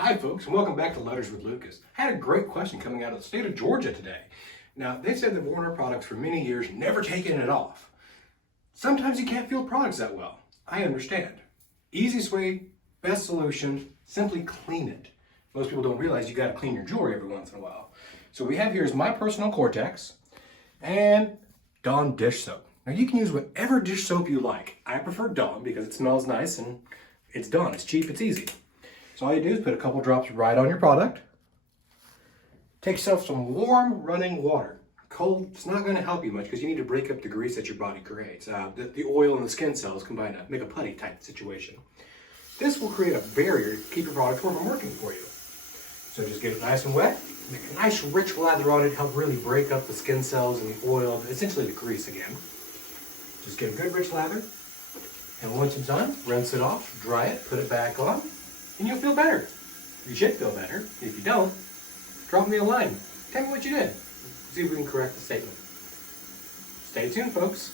Hi folks, and welcome back to Letters with Lucas. I had a great question coming out of the state of Georgia today. Now, they said they've worn our products for many years, never taken it off. Sometimes you can't feel products that well. I understand. Easiest way, best solution, simply clean it. Most people don't realize you gotta clean your jewelry every once in a while. So what we have here is my personal Cortex and Dawn dish soap. Now you can use whatever dish soap you like. I prefer Dawn because it smells nice and it's Dawn. It's cheap, it's easy. So all you do is put a couple drops right on your product. Take yourself some warm running water. Cold, it's not going to help you much because you need to break up the grease that your body creates. The oil and the skin cells combine to make a putty type situation. This will create a barrier to keep your product from working for you. So just get it nice and wet. Make a nice rich lather on it, help really break up the skin cells and the oil, essentially the grease again. Just get a good rich lather. And once it's done, rinse it off, dry it, put it back on, and you'll feel better. You should feel better. If you don't, drop me a line. Tell me what you did. See if we can correct the statement. Stay tuned, folks.